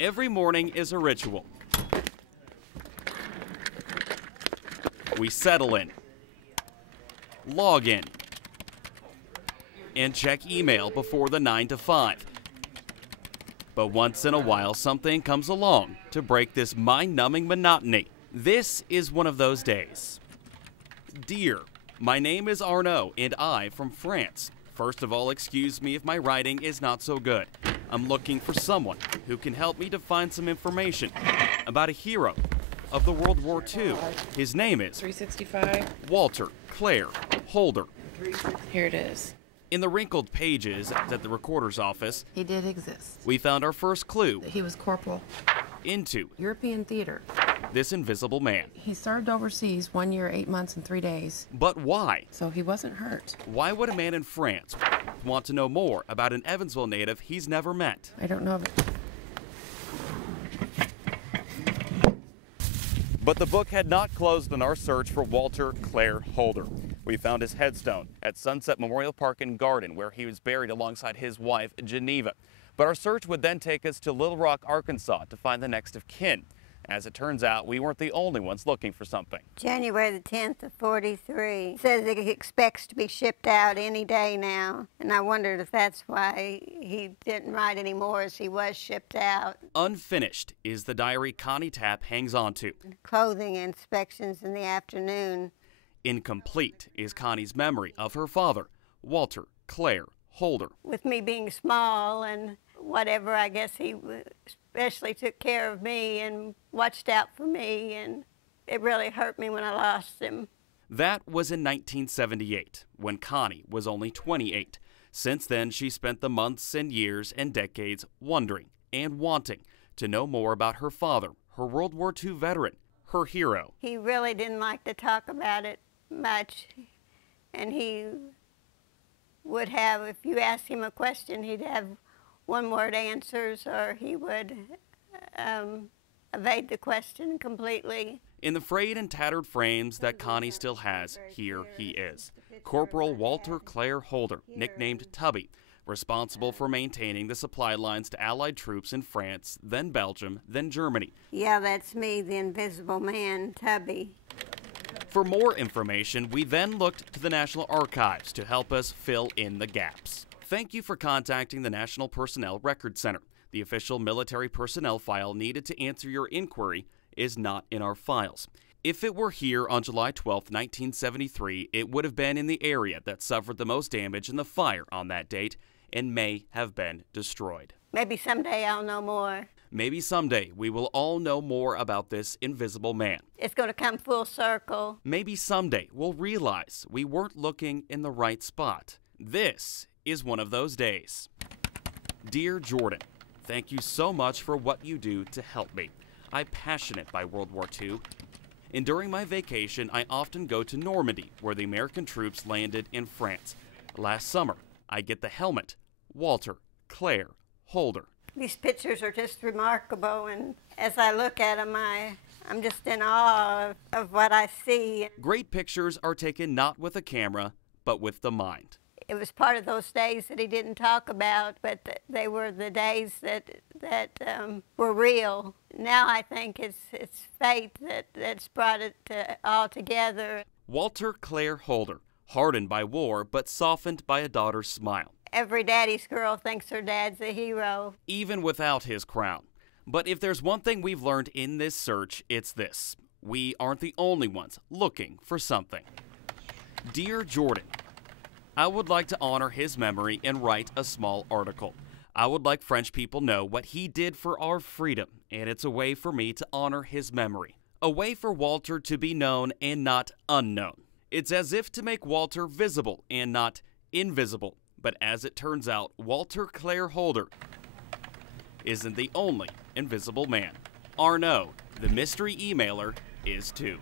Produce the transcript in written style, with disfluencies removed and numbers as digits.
Every morning is a ritual. We settle in, log in, and check email before the 9 to 5. But once in a while, something comes along to break this mind-numbing monotony. This is one of those days. Dear, my name is Arnaud, and I'm from France. First of all, excuse me if my writing is not so good. I'm looking for someone who can help me to find some information about a hero of the World War II. His name is 365. Walter Clare Holder. Here it is. In the wrinkled pages at the recorder's office, He did exist. we found our first clue He was corporal. into European theater. this invisible man. He served overseas 1 year, 8 months, and 3 days. But why? So he wasn't hurt. Why would a man in France want to know more about an Evansville native he's never met? I don't know if But the book had not closed on our search for Walter Clare Holder. We found his headstone at Sunset Memorial Park and Garden, where he was buried alongside his wife, Geneva. But our search would then take us to Little Rock, Arkansas to find the next of kin. As it turns out, we weren't the only ones looking for something. January the 10th of 43. Says he expects to be shipped out any day now. And I wondered if that's why he didn't write anymore, as he was shipped out. Unfinished is the diary Connie Tapp hangs on to. Clothing inspections in the afternoon. Incomplete is Connie's memory of her father, Walter Clare Holder. With me being small and whatever, I guess he especially took care of me and watched out for me, and it really hurt me when I lost him. That was in 1978, when Connie was only 28. Since then, she spent the months and years and decades wondering and wanting to know more about her father, her World War II veteran, her hero. He really didn't like to talk about it much, and he would have, if you asked him a question, he'd have one-word answers, or he would evade the question completely. In the frayed and tattered frames that Connie still has, here he is. Corporal Walter Clare Holder, nicknamed Tubby, responsible for maintaining the supply lines to Allied troops in France, then Belgium, then Germany. Yeah, that's me, the invisible man, Tubby. For more information, we then looked to the National Archives to help us fill in the gaps. Thank you for contacting the National Personnel Record Center. The official military personnel file needed to answer your inquiry is not in our files. If it were here on July 12, 1973, it would have been in the area that suffered the most damage in the fire on that date and may have been destroyed. Maybe someday I'll know more. Maybe someday we will all know more about this invisible man. It's going to come full circle. Maybe someday we'll realize we weren't looking in the right spot. This is one of those days. Dear Jordan, thank you so much for what you do to help me. I'm passionate by World War II. And during my vacation, I often go to Normandy, where the American troops landed in France. Last summer, I get the helmet, Walter Clare Holder. These pictures are just remarkable, and as I look at them, I'm just in awe of what I see. Great pictures are taken not with a camera, but with the mind. It was part of those days that he didn't talk about, but they were the days that were real. Now I think it's fate that's brought it all together. Walter Clare Holder, hardened by war but softened by a daughter's smile. Every daddy's girl thinks her dad's a hero. Even without his crown. But if there's one thing we've learned in this search, it's this. We aren't the only ones looking for something. Dear Jordan, I would like to honor his memory and write a small article. I would like French people know what he did for our freedom, and it's a way for me to honor his memory. A way for Walter to be known and not unknown. It's as if to make Walter visible and not invisible. But as it turns out, Walter Clare Holder isn't the only invisible man. Arnaud, the mystery emailer, is too.